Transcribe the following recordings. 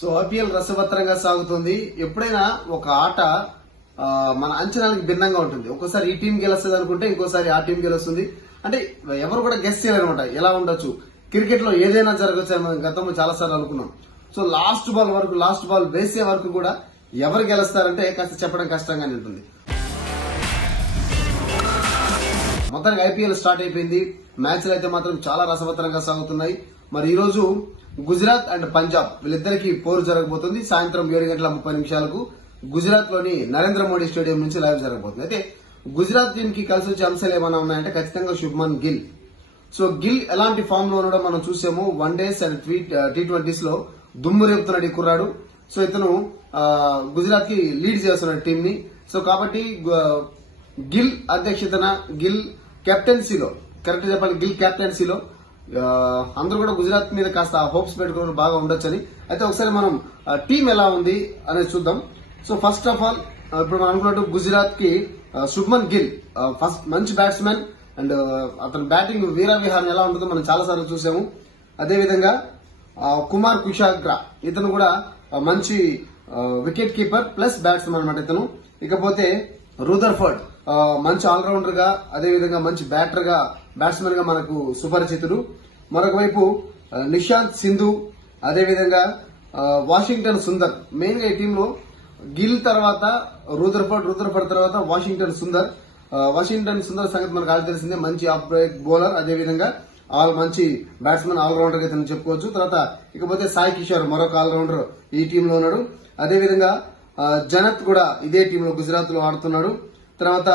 So IPL రసవత్తరంగా సాగుతుంది. ఎప్పుడైనా ఒక ఆట మన అంచనాలకు భిన్నంగా ఉంటుంది. ఒక్కోసారి ఈ టీం గెలుస్తుంది అనుకుంటే ఇంకోసారి ఆ టీం గెలుస్తుంది. అంటే ఎవరు కూడా గెస్ట్ చేయాలన్నమాట ఎలా ఉండొచ్చు? క్రికెట్లో ఏదైనా జరగచ్చు అని మనం గతంలో చాలా సార్లు అనుకున్నాం. సో లాస్ట్ బాల్ వరకు లాస్ట్ బాల్ వేసే వరకు కూడా ఎవరు గెలుస్తారంటే కాస్త చెప్పడం కష్టంగానే ఉంటుంది. మొత్తానికి ఐపీఎల్ స్టార్ట్ అయిపోయింది. మ్యాచ్లు అయితే మాత్రం చాలా రసవత్తరంగా సాగుతున్నాయి. మరి ఈ రోజు గుజరాత్ అండ్ పంజాబ్ వీళ్ళిద్దరికి పోరు జరగబోతుంది. సాయంత్రం ఏడు గంటల ముప్పై నిమిషాలకు గుజరాత్లోని నరేంద్ర మోడీ స్టేడియం నుంచి లైవ్ జరగబోతుంది. అయితే గుజరాత్ టీమ్కి కలిసి వచ్చే అంశాలు ఏమైనా ఉన్నాయంటే ఖచ్చితంగా శుభ్మన్ గిల్. సో గిల్ ఎలాంటి ఫామ్లో ఉండడం మనం చూసాము. వన్ డేస్ అండ్ టీ ట్వంటీస్లో దుమ్ము రేపుతున్నాడు ఈ కుర్రాడు. సో ఇతను గుజరాత్కి లీడ్ చేస్తున్నాడు టీమ్ని సో కాబట్టి గిల్ అధ్యక్షతన గిల్ కెప్టెన్సీలో కరెక్ట్ చెప్పాలి గిల్ కెప్టెన్సీలో అందరూ కూడా గుజరాత్ మీద కాస్త హోప్స్ పెట్టుకోవడం బాగా ఉండొచ్చని. అయితే ఒకసారి మనం టీం ఎలా ఉంది అనేది చూద్దాం. సో ఫస్ట్ ఆఫ్ ఆల్ ఇప్పుడు మనం అనుకున్నట్టు గుజరాత్కి శుభ్మన్ గిల్ ఫస్ట్ మంచి బ్యాట్స్మెన్ అండ్ అతని బ్యాటింగ్ వీరవిహారం ఎలా ఉంటుందో మనం చాలా సార్లు చూసాము. అదేవిధంగా కుమార్ కుషాగ్రా ఇతను కూడా మంచి వికెట్ కీపర్ ప్లస్ బ్యాట్స్మెన్ అనమాట ఇతను. ఇకపోతే రూదర్ఫర్డ్ మంచి ఆల్రౌండర్గా అదేవిధంగా మంచి బ్యాటర్గా బ్యాట్స్మెన్గా మనకు సుపరిచితుడు. మరొక వైపు నిశాంత్ సింధు అదేవిధంగా వాషింగ్టన్ సుందర్. మెయిన్గా ఈ టీంలో గిల్ తర్వాత రూదర్ఫర్డ్ రూదర్ఫర్డ్ తర్వాత వాషింగ్టన్ సుందర్. వాషింగ్టన్ సుందర్ సంగతి మనకు ఆల్రెడీ తెలిసిందే. మంచి ఆఫ్ బ్రేక్ బౌలర్ అదేవిధంగా ఆల్ మంచి బ్యాట్స్మెన్ ఆల్రౌండర్ అయితే చెప్పుకోవచ్చు. తర్వాత ఇకపోతే సాయి కిషోర్ మరొక ఆల్రౌండర్ ఈ టీంలో ఉన్నాడు. అదేవిధంగా జనత్ కూడా ఇదే టీంలో గుజరాత్లో ఆడుతున్నాడు. తర్వాత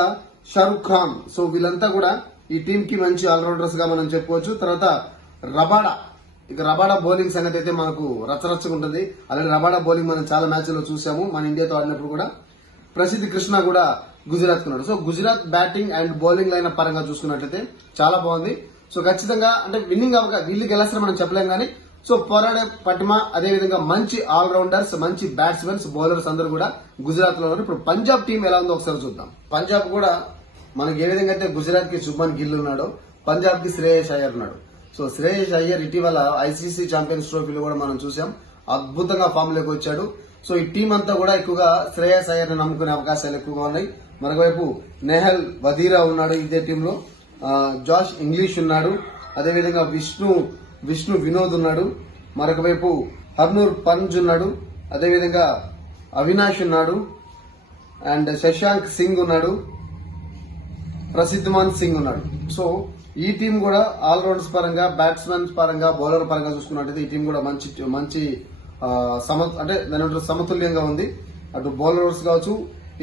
షారుఖ్ ఖాన్. సో వీళ్ళంతా కూడా ఈ టీమ్కి మంచి ఆల్రౌండర్స్గా మనం చెప్పుకోవచ్చు తర్వాత రబాడా. ఇక రబాడా బౌలింగ్ సంగతి అయితే మనకు రచ్చరచ్చగా ఉంటుంది అలాగే రబాడా బౌలింగ్ మనం చాలా మ్యాచ్ల్లో చూసాము. మన ఇండియాతో ఆడినప్పుడు కూడా ప్రసిద్ధి కృష్ణ కూడా గుజరాత్ ఉన్నాడు. So Gujarat batting and bowling line పరంగా చూసుకున్నట్లయితే చాలా బాగుంది. సో ఖచ్చితంగా అంటే విన్నింగ్ అవగా వీళ్ళు గెలుస్తారు మనం చెప్పలేం కానీ సో పోరాడే పటిమ అదేవిధంగా మంచి ఆల్రౌండర్స్ మంచి బ్యాట్స్మెన్స్ బౌలర్స్ అందరూ కూడా గుజరాత్లో ఉన్నారు. ఇప్పుడు పంజాబ్ టీం ఎలా ఉందో ఒకసారి చూద్దాం. పంజాబ్ కూడా మనకి ఏ విధంగా అయితే గుజరాత్కి శుభ్మన్ గిల్ ఉన్నాడో పంజాబ్కి శ్రేయస్ అయ్యర్ ఉన్నాడు. సో శ్రేయస్ అయ్యర్ ఇటీవల ఐసీసీ ఛాంపియన్స్ ట్రోఫీలో కూడా మనం చూసాం. అద్భుతంగా ఫామ్లోకి వచ్చాడు. సో ఈ టీం అంతా కూడా ఎక్కువగా శ్రేయస్ అయ్యర్ని నమ్ముకునే అవకాశాలు ఎక్కువగా ఉన్నాయి. మరోవైపు నెహల్ వదీరా ఉన్నాడు ఇదే టీంలో జాష్ ఇంగ్లీష్ ఉన్నాడు. అదేవిధంగా విష్ణు విష్ణు వినోద్ ఉన్నాడు. మరొక వైపు హర్నూర్ పంజ్ ఉన్నాడు. అదేవిధంగా అవినాష్ ఉన్నాడు. అండ్ శశాంక్ సింగ్ ఉన్నాడు. ప్రసిద్ధమాన్ సింగ్ ఉన్నాడు. సో ఈ టీం కూడా ఆల్రౌండర్స్ పరంగా బ్యాట్స్మెన్ పరంగా బౌలర్ పరంగా చూసుకున్నట్టయితే ఈ టీం కూడా మంచి మంచి సమ అంటే దాని సమతుల్యంగా ఉంది. అటు బౌలర్స్ కావచ్చు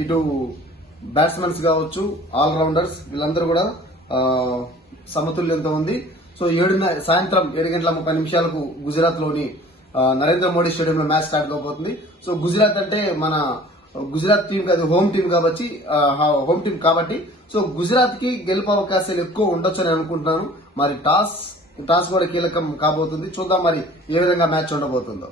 ఇటు బ్యాట్స్మెన్స్ కావచ్చు ఆల్రౌండర్స్ వీళ్ళందరూ కూడా సమతుల్యంతో ఉంది. సో ఏడున్న సాయంత్రం ఏడు గంటల ముప్పై నిమిషాలకు గుజరాత్లోని నరేంద్ర మోడీ స్టేడియంలో మ్యాచ్ స్టార్ట్ కాబోతుంది. సో గుజరాత్ అంటే మన గుజరాత్ టీం కాదు హోమ్ టీం కాబట్టి హోమ్ టీం కాబట్టి సో గుజరాత్కి గెలుపు అవకాశాలు ఎక్కువ ఉండొచ్చు అని అనుకుంటున్నాను. మరి టాస్ టాస్ కూడా కీలకం కాబోతుంది. చూద్దాం మరి ఏ విధంగా మ్యాచ్ ఉండబోతుందో.